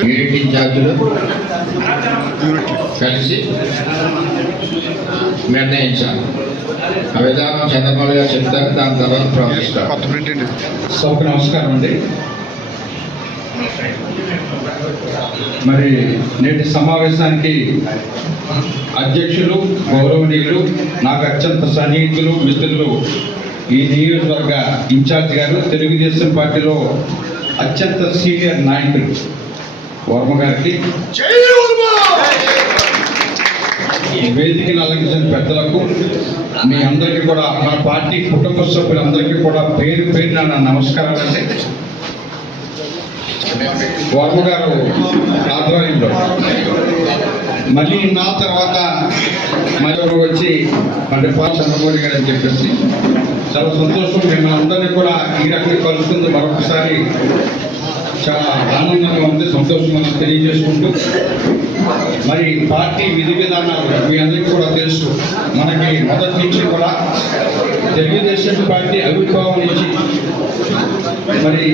Unit ఇన్ఛార్జీలు కలిసి నిర్ణయించాలి. ఆ విధానం చంద్రబాబు గారు చెప్తారు దాని తర్వాత అండి. సభకు నమస్కారం అండి. మరి నేటి సమావేశానికి అధ్యక్షులు గౌరవనీయులు నాకు అత్యంత సన్నిహితులు మిత్రులు ఈ నియోజకవర్గ ఇన్ఛార్జ్ గారు తెలుగుదేశం పార్టీలో అత్యంత సీనియర్ నాయకులు. వర్మ గారికి ఈ వేదికను అలంకరించిన పెద్దలకు మీ అందరికీ కూడా మన పార్టీ కుటుంబ సభ్యులందరికీ కూడా పేరు పేరున నా నమస్కారాలండి. వర్మ గారు ఆధ్వర్యంలో. మళ్ళీ నా తర్వాత మరొకరు వచ్చి అంటే పా చంద్రబాబు గారు అని చెప్పేసి చాలా సంతోషం. మిమ్మల్ని అందరినీ కూడా ఈ రకంగా కలుస్తుంది మరొకసారి చాలా ఆనందంగా ఉంది సంతోషంగా తెలియజేసుకుంటూ మరి పార్టీ విధి విధానాలు మీ అందరికీ కూడా తెలుసు. మనకి మొదటి నుంచి కూడా తెలుగుదేశం పార్టీ ఆవిర్భావం నుంచి మరి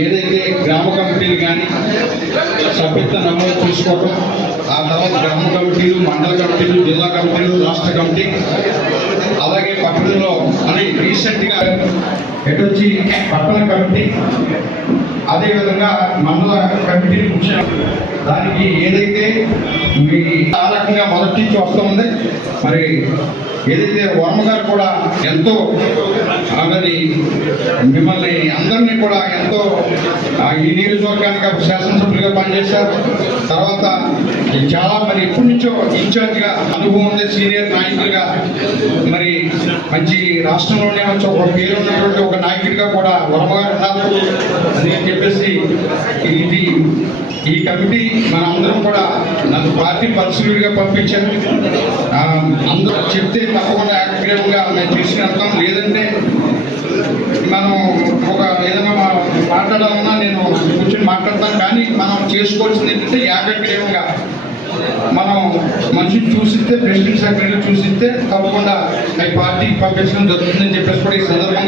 ఏదైతే గ్రామ కమిటీలు కానీ సభ్యత్వ నమోదు చేసుకోవడం ఆ తర్వాత గ్రామ కమిటీలు మండల కమిటీలు జిల్లా కమిటీలు రాష్ట్ర కమిటీ అలాగే పట్టణంలో అని రీసెంట్గా ఎటొచ్చి పట్టణ కమిటీ అదేవిధంగా మండల కమిటీ కూర్చున్న దానికి ఏదైతే మీ ఆ రకంగా మొదటి నుంచి వస్తుంది మరి ఏదైతే వర్మ గారు కూడా ఎంతో ఆ, మరి మిమ్మల్ని అందరినీ కూడా ఎంతో ఆ, ఈ నియోజకవర్గానికి శాసనసభ్యులుగా పనిచేశారు. తర్వాత చాలా మరి ఎప్పటి నుంచో ఇన్ఛార్జ్గా అనుభవం ఉంది సీనియర్ నాయకులుగా మరి మంచి రాష్ట్రంలోనే మంచి ఒక పేరు ఉన్నటువంటి ఒక నాయకుడిగా కూడా వరమగారు గారు ఉన్నారు అని చెప్పేసి ఇది ఈ కమిటీ మన అందరం కూడా నన్ను పార్టీ పరిశీలుడిగా పంపించారు. అందరూ చెప్తే తప్పకుండా యాక్టివ్గా మేము తీసుకెళ్తాం. లేదంటే మనం ఒక ఏదైనా మాట్లాడాలన్నా నేను కూర్చొని మాట్లాడతాను. కానీ మనం చేసుకోవాల్సింది ఏంటంటే యాక్టివ్గా మనం మనిషిని చూసిస్తే ప్రెసిడెంట్ సెక్రటరీ చూసిస్తే తప్పకుండా ఈ పార్టీకి పంపించడం జరుగుతుందని చెప్పేసి కూడా ఈ సందర్భంగా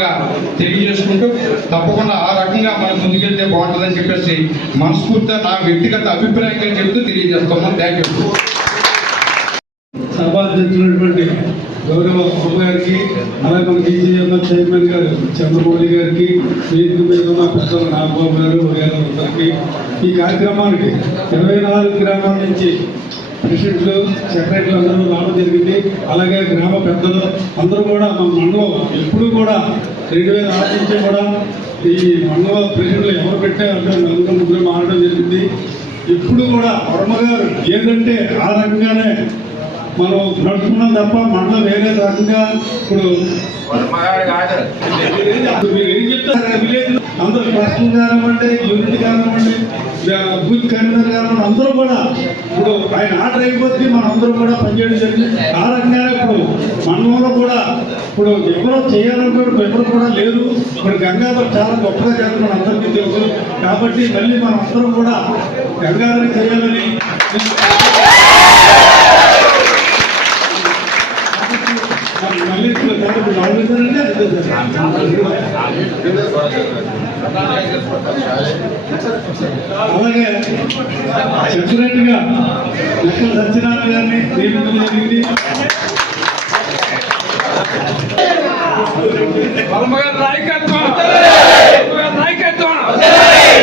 తెలియజేసుకుంటూ తప్పకుండా ఆ రకంగా మనం ముందుకెళ్తే బాగుంటుందని చెప్పేసి మనస్ఫూర్తిగా నా వ్యక్తిగత అభిప్రాయంగా చెప్తూ తెలియజేస్తున్నాను. థ్యాంక్ యూ సభాధ్యక్షులైనటువంటి గౌరవ బాబు గారికి అలాగే మన డీజీఎంఎల్ చైర్మన్ గారు చంద్రమౌళి గారికి వేదిక మీద మా పెద్దలు నాగబాబు గారు గారు ఈ కార్యక్రమానికి ఇరవై నాలుగు గ్రామాల నుంచి ప్రెసిడెంట్లు సెక్రటరీలు అందరూ రావడం జరిగింది. అలాగే గ్రామ పెద్దలు అందరూ కూడా మన మండలం ఎప్పుడూ కూడా రెండు వేల ఆరు నుంచి కూడా ఈ మండల ప్రెసిడెంట్లు ఎవరు పెట్టారంటే నలుగురు ముగ్గురు మారడం జరిగింది. ఇప్పుడు కూడా వర్మ గారు ఏదంటే ఆ రకంగానే మనం నడుచుకున్నాం తప్ప మనలో వేరే రకంగా ఇప్పుడు ఇప్పుడు మీరు ఏం చెప్తారు? విలేజ్ అందరూ ట్రస్టులు కానివ్వండి యూనిట్ కానివ్వండి బూత్ కన్వీనర్ కానివ్వండి అందరూ కూడా ఇప్పుడు ఆయన ఆర్డర్ అయిపోతే మనం అందరూ కూడా పనిచేయడం జరిగింది. ఆ రకంగానే ఇప్పుడు మండలంలో కూడా ఇప్పుడు ఎవరో చేయాలనుకుంటే ఎవరు కూడా లేరు. ఇప్పుడు గంగాధర్ చాలా గొప్పగా చేస్తున్నారు అందరికీ తెలుసు. కాబట్టి మళ్ళీ మనం అందరం కూడా గంగాధర్ చేయాలని మళ్ళీ ఇప్పుడు అదే అలాగే చెప్పినట్టుగా లెక్కల సత్యనారాయణ గారిని నియమించడం జరిగింది వర్మ గారి నాయకత్వం వర్మ గారి నాయకత్వం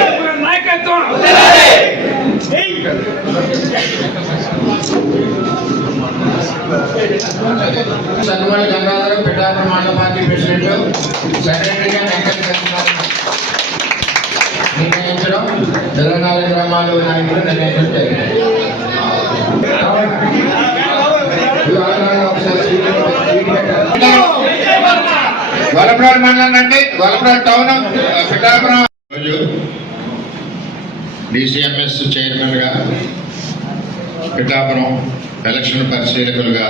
వర్మ గారి నాయకత్వం చంద్రబాబు గంగాధర పిఠాపురం మండల పార్టీ ప్రెసిడెంట్ సెక్రటరీగా వెంకట తెలంగాణ గ్రామాలు నాయకులు నిర్ణయించడం మండలం అంటే వలపరాడు టౌన్ పిఠాపురం రోజు డిసిఎంఎస్ చైర్మన్గా పిఠాపురం ఎలక్షన్ పరిశీలకులుగా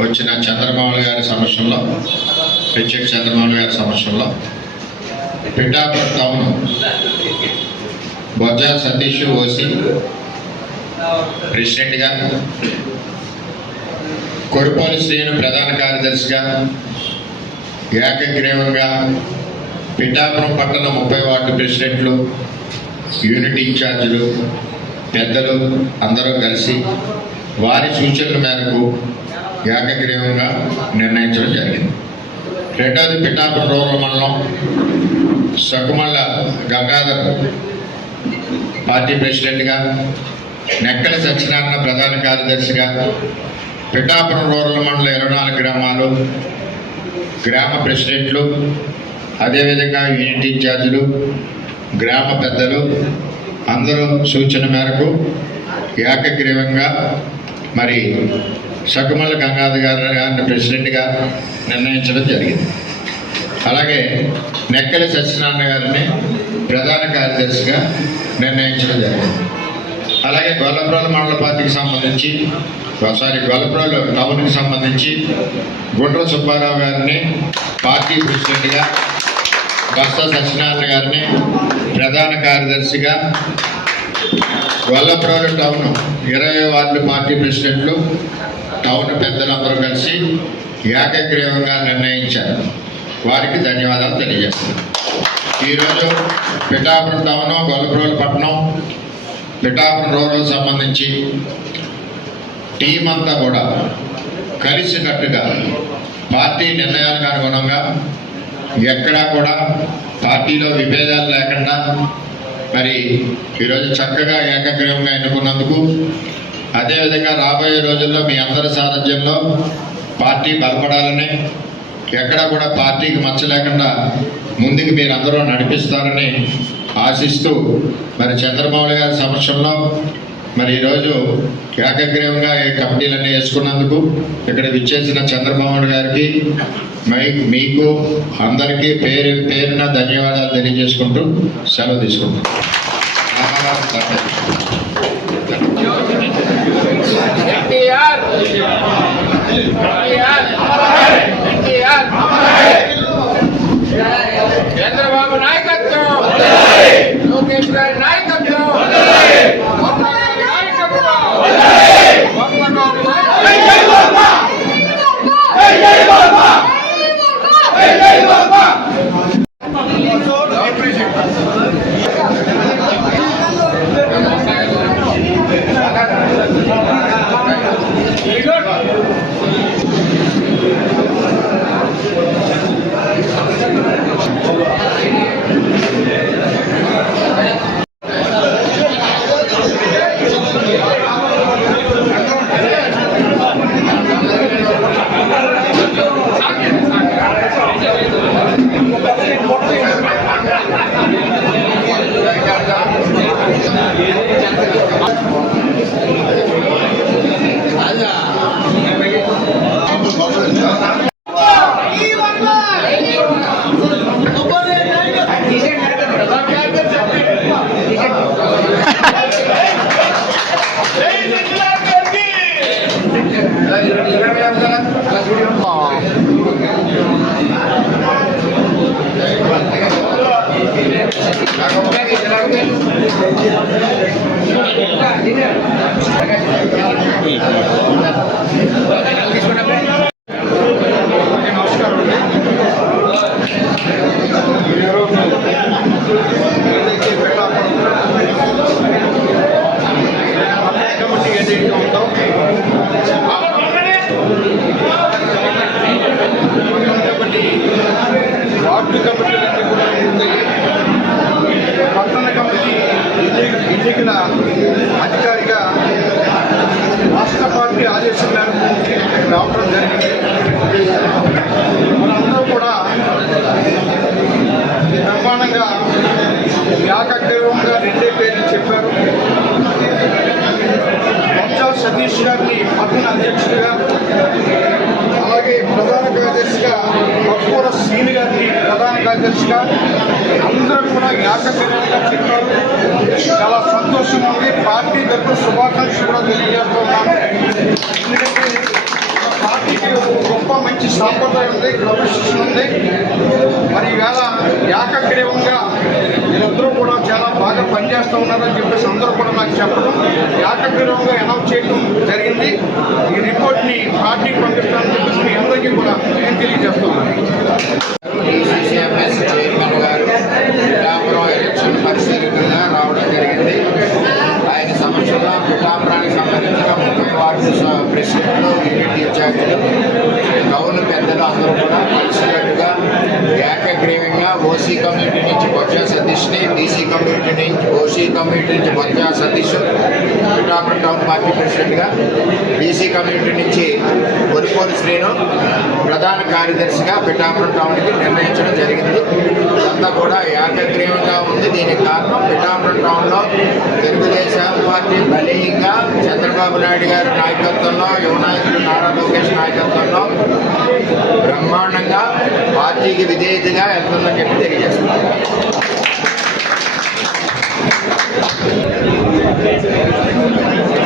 వచ్చిన చంద్రబాబు గారి సమక్షంలో హెచ్ఎక్ చంద్రబాబు గారి సమక్షంలో పిఠాపురం టౌన్ బొజ్జా సతీష్ ఓసి. ప్రెసిడెంట్గా కొడుపోలి శ్రీను ప్రధాన కార్యదర్శిగా. ఏకగ్రీవంగా పిఠాపురం పట్టణ ముప్పై వార్డు ప్రెసిడెంట్లు యూనిట్ ఇన్ఛార్జీలు పెద్దలు అందరూ కలిసి వారి సూచనల మేరకు ఏకగ్రీవంగా నిర్ణయించడం జరిగింది. రెండవది పిఠాపురం రూరల్ మండలం సకుమల్ల గంగాధర్ పార్టీ ప్రెసిడెంట్గా నెక్కల సత్యనారాయణ ప్రధాన కార్యదర్శిగా పిఠాపురం రూరల్ మండలం ఇరవై నాలుగు గ్రామాలు గ్రామ ప్రెసిడెంట్లు అదేవిధంగా యూనిట్ ఇన్ఛార్జీలు గ్రామ పెద్దలు అందరూ సూచన మేరకు ఏకగ్రీవంగా మరి సకుమల్ల గంగాధర్ గారు గారిని ప్రెసిడెంట్గా నిర్ణయించడం జరిగింది. అలాగే నెక్కలి సత్యనారాయణ గారిని ప్రధాన కార్యదర్శిగా నిర్ణయించడం జరిగింది. అలాగే గొల్లపురాల మండల పార్టీకి సంబంధించి ఒకసారి గొల్లపురాల టౌన్కి సంబంధించి గుండ్ర సుబ్బారావు గారిని పార్టీ ప్రెసిడెంట్గా బస్తా సత్యనారాయణ గారిని ప్రధాన కార్యదర్శిగా గొల్లపురాలు టౌన్ ఇరవై వార్డు పార్టీ ప్రెసిడెంట్లు టౌన్ పెద్దలందరూ కలిసి ఏకగ్రీవంగా నిర్ణయించారు. వారికి ధన్యవాదాలు తెలియజేస్తున్నాను ఈరోజు పిఠాపురం టౌన్ గొల్లపురాలు పట్టణం పిఠాపురం రూరల్ సంబంధించి టీం అంతా కూడా కలిసికట్టుగా పార్టీ నిర్ణయాలకు అనుగుణంగా ఎక్కడా కూడా పార్టీలో విభేదాలు లేకుండా మరి ఈరోజు చక్కగా ఏకగ్రీవంగా ఎన్నుకున్నందుకు అదేవిధంగా రాబోయే రోజుల్లో మీ అందరి సారథ్యంలో పార్టీ బలపడాలని ఎక్కడ కూడా పార్టీకి మచ్చ లేకుండా ముందుకు మీరందరూ నడిపిస్తారని ఆశిస్తూ మరి చంద్రబాబు గారి సమక్షంలో మరి ఈరోజు ఏకగ్రీవంగా ఈ కమిటీలన్నీ వేసుకున్నందుకు ఇక్కడ విచ్చేసిన చంద్రబాబు గారికి మై మీకు అందరికీ పేరు పేరున ధన్యవాదాలు తెలియజేసుకుంటూ సెలవు తీసుకుంటాం ఎన్టీఆర్. చంద్రబాబు నాయకత్వం లోకేష్ గారి అందరూ కూడా ఏకగ్రీవంగా చెప్పారు. చాలా సంతోషంగా ఉంది. పార్టీ తరఫున శుభాకాంక్షలు కూడా తెలియజేస్తున్నాను ఎందుకంటే పార్టీకి గొప్ప మంచి సాంప్రదాయం ఉంది క్రమశిక్షణ ఉంది. మరి ఈవేళ ఏకగ్రీవంగా వీళ్ళందరూ కూడా చాలా బాగా పనిచేస్తూ ఉన్నారని చెప్పేసి అందరూ కూడా నాకు చెప్పడం. ఏకగ్రీవంగా అనౌన్స్ చేయడం జరిగింది ఈ రిపోర్ట్ని పార్టీకి పంపిస్తానని చెప్పేసి మీ అందరికీ కూడా నేను తెలియజేస్తున్నాను డిసిసిఎంఎస్ చైర్మన్ గారు పిఠాపురం ఎలక్షన్ పరిశీలనగా రావడం జరిగింది ఆయన సమక్షంలో ఓసీ కమ్యూనిటీ నుంచి బొత్స సతీష్ని బీసీ కమ్యూనిటీ నుంచి ఓసీ కమ్యూనిటీ నుంచి బొత్స సతీష్ పిఠాపురం టౌన్ పార్టీ ప్రెసిడెంట్గా బీసీ కమ్యూనిటీ నుంచి కొరిపోలి శ్రీను ప్రధాన కార్యదర్శిగా పిఠాపురం టౌన్కి నిర్ణయించడం జరిగింది. అంతా కూడా ఏకగ్రీవంగా ఉంది. దీనికి కారణం పిఠాపురం టౌన్లో తెలుగుదేశం పార్టీ బలీయంగా చంద్రబాబు నాయుడు గారి నాయకత్వంలో యువనాయకుడు నారా లోకేష్ నాయకత్వంలో బ్రహ్మాండంగా పార్టీకి విధేయతగా వెళ్తుందని చెప్పి తెలియజేస్తున్నాను ఇది